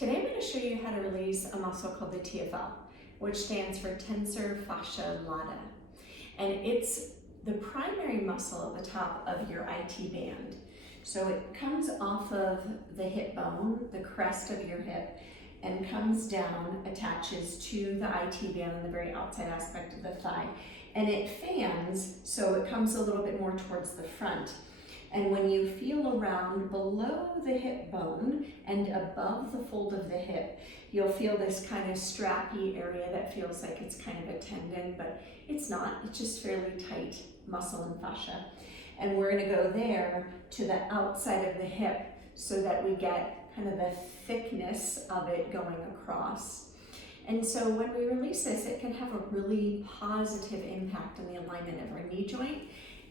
Today I'm going to show you how to release a muscle called the TFL, which stands for tensor fascia latae. And it's the primary muscle at the top of your IT band. So it comes off of the hip bone, the crest of your hip, and comes down, attaches to the IT band on the very outside aspect of the thigh. And it fans, so it comes a little bit more towards the front. And when you feel around below the hip bone and above the fold of the hip, you'll feel this kind of strappy area that feels like it's kind of a tendon, but it's not. It's just fairly tight muscle and fascia. And we're going to go there to the outside of the hip so that we get kind of the thickness of it going across. And so when we release this, it can have a really positive impact on the alignment of our knee joint.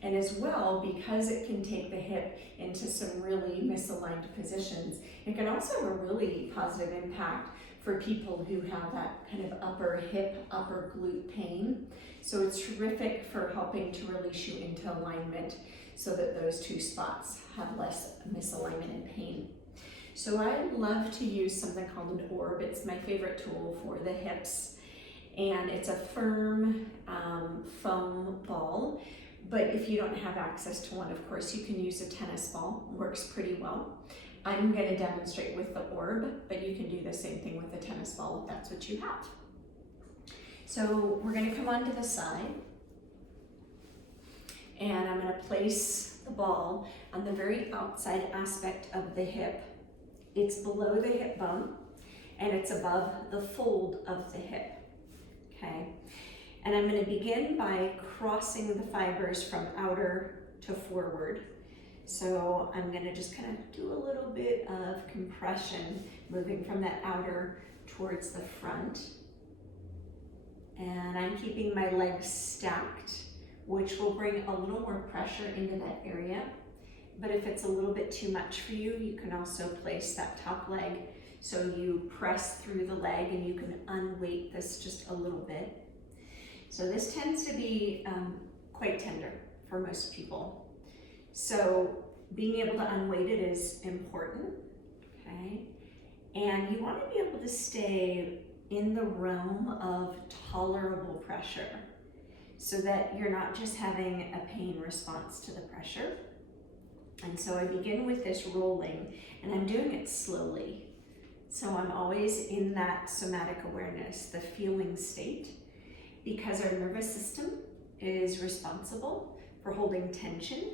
And as well, because it can take the hip into some really misaligned positions, it can also have a really positive impact for people who have that kind of upper hip, upper glute pain. So it's terrific for helping to release you into alignment so that those two spots have less misalignment and pain. So I love to use something called an orb. It's my favorite tool for the hips. And it's a firm foam ball. But if you don't have access to one, of course, you can use a tennis ball. It works pretty well. I'm going to demonstrate with the orb, but you can do the same thing with the tennis ball if that's what you have. So we're going to come onto the side, and I'm going to place the ball on the very outside aspect of the hip. It's below the hip bone, and it's above the fold of the hip, okay? And I'm going to begin by crossing the fibers from outer to forward. So I'm going to just kind of do a little bit of compression, moving from that outer towards the front. And I'm keeping my legs stacked, which will bring a little more pressure into that area. But if it's a little bit too much for you, you can also place that top leg so you press through the leg and you can unweight this just a little bit. So this tends to be quite tender for most people. So being able to unweight it is important, okay? And you want to be able to stay in the realm of tolerable pressure so that you're not just having a pain response to the pressure. And so I begin with this rolling, and I'm doing it slowly. So I'm always in that somatic awareness, the feeling state, because our nervous system is responsible for holding tension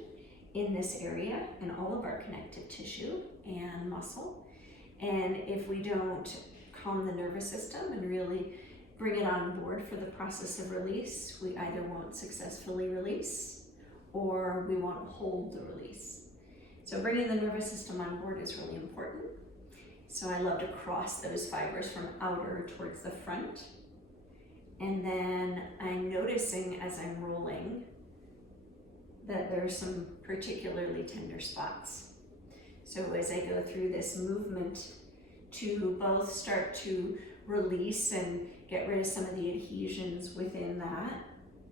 in this area and all of our connective tissue and muscle. And if we don't calm the nervous system and really bring it on board for the process of release, we either won't successfully release or we won't hold the release. So bringing the nervous system on board is really important. So I love to cross those fibers from outer towards the front. And then I'm noticing as I'm rolling that there's some particularly tender spots. So as I go through this movement to both start to release and get rid of some of the adhesions within that,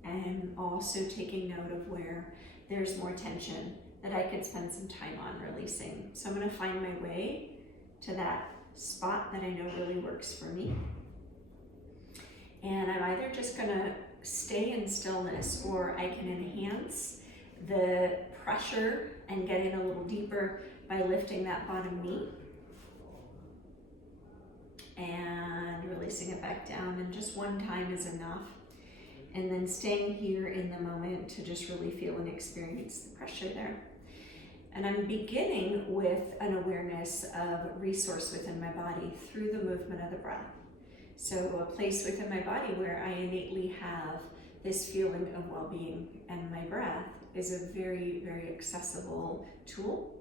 and also taking note of where there's more tension that I could spend some time on releasing. So I'm going to find my way to that spot that I know really works for me. And I'm either just gonna stay in stillness, or I can enhance the pressure and getting a little deeper by lifting that bottom knee and releasing it back down. And just one time is enough. And then staying here in the moment to just really feel and experience the pressure there. And I'm beginning with an awareness of resource within my body through the movement of the breath. So a place within my body where I innately have this feeling of well-being, and my breath is a very, very accessible tool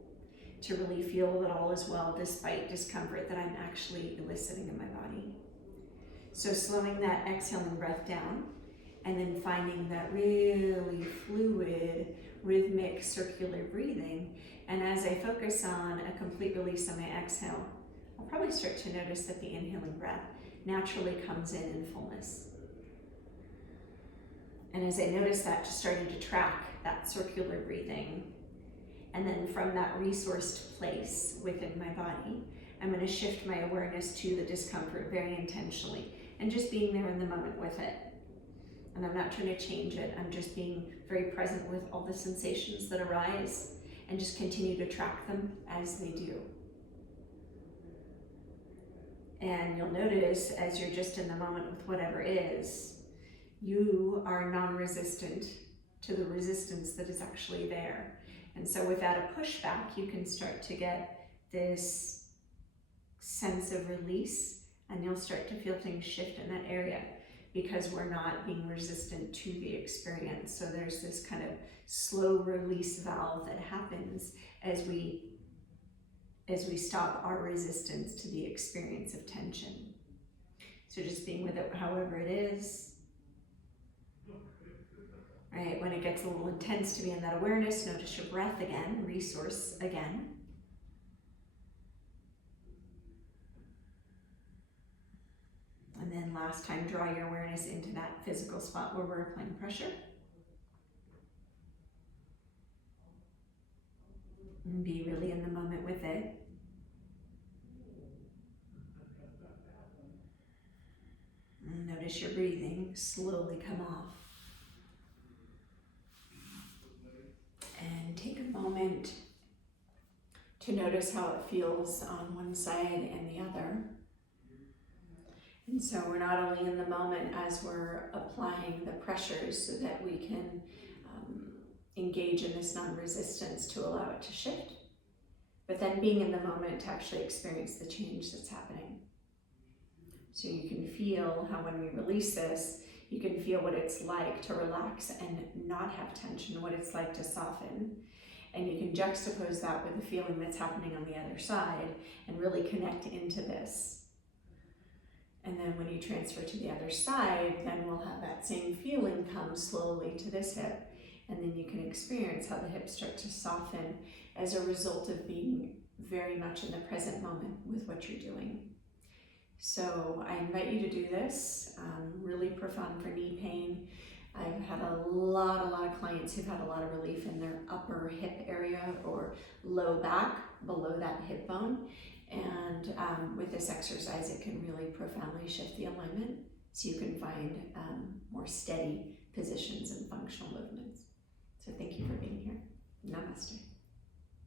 to really feel that all is well despite discomfort that I'm actually eliciting in my body. So slowing that exhaling breath down and then finding that really fluid, rhythmic, circular breathing. And as I focus on a complete release on my exhale, I'll probably start to notice that the inhaling breath naturally comes in fullness. And as I notice that, just starting to track that circular breathing. And then from that resourced place within my body, I'm going to shift my awareness to the discomfort very intentionally and just being there in the moment with it. And I'm not trying to change it. I'm just being very present with all the sensations that arise and just continue to track them as they do. And you'll notice as you're just in the moment with whatever is, you are non-resistant to the resistance that is actually there. And so without a pushback, you can start to get this sense of release, and you'll start to feel things shift in that area because we're not being resistant to the experience. So there's this kind of slow release valve that happens as we stop our resistance to the experience of tension. So just being with it however it is. Right, when it gets a little intense, to be in that awareness, notice your breath again, resource again. And then last time, draw your awareness into that physical spot where we're applying pressure. And be really in the moment with it. And notice your breathing slowly come off. And take a moment to notice how it feels on one side and the other. And so we're not only in the moment as we're applying the pressures so that we can engage in this non-resistance to allow it to shift, but then being in the moment to actually experience the change that's happening. So you can feel how when we release this, you can feel what it's like to relax and not have tension, what it's like to soften. And you can juxtapose that with the feeling that's happening on the other side and really connect into this. And then when you transfer to the other side, then we'll have that same feeling come slowly to this hip. And then you can experience how the hips start to soften as a result of being very much in the present moment with what you're doing. So I invite you to do this, really profound for knee pain. I've had a lot of clients who've had a lot of relief in their upper hip area or low back, below that hip bone. And with this exercise, it can really profoundly shift the alignment so you can find more steady positions and functional movements. So thank you for being here. Namaste.